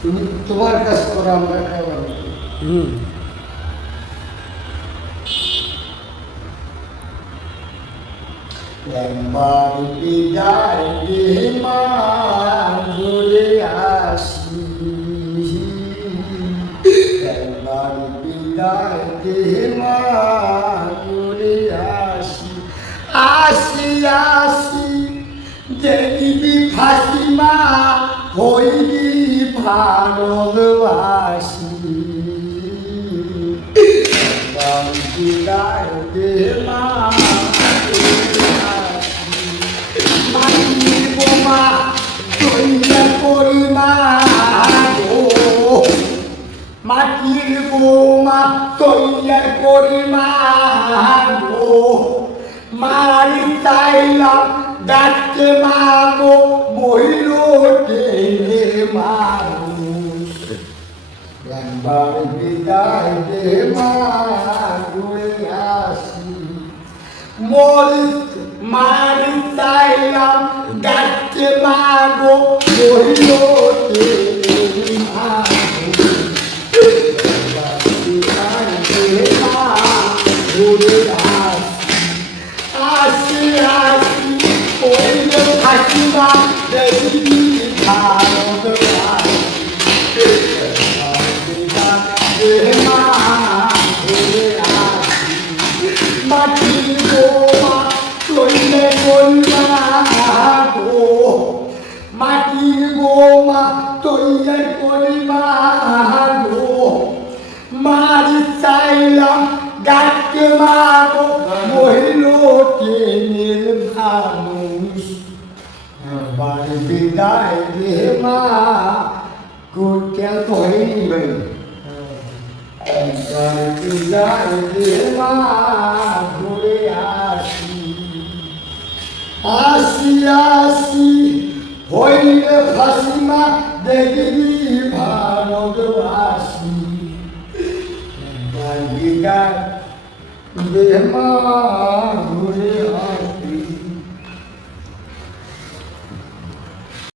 তুমি তোমার কাজ করো, আমরা খাবার। একবার বিদায় দে মা, ঘুরে আসি। একবার বিদায় দে মা, ঘুরে আসি। আসি আসি দেখবি ফাঁসিমা, হইবি ভারতবাসী। একবার বিদায় দে মা, মাটির বোমা তৈরি করি মা গো, মাটির বোমা তৈরি করি মা গো, মারি চাইলাম ডাকতে মা গো, বইল টেনে মানুষ। একবার বিদায় দে মা, ঘুরে আসি। মারি চাইলাম ডাকতে মা গো, বইল টেনে মানুষ। একবার বিদায় দে মা, ঘুরে আসি। আসি আসি ওইলে থাকিবা, দেখবি ভারতবাসী। মাটির বোমা তৈরি করিবা গো, মাটির বোমা তৈরি করিবা গো, মারি চাইলাম ডাকতে মা গো, মহিল টেনে মানুষ। একবার বিদায় দে মা, গোটা কহিনি ভাই। একবার বিদায় দে মা, ঘুরে আসি। আসি আসি হইলে ফাঁসিমা, দেখবি ভারতবাসী। একবার বিদায় দে মা, ঘুরে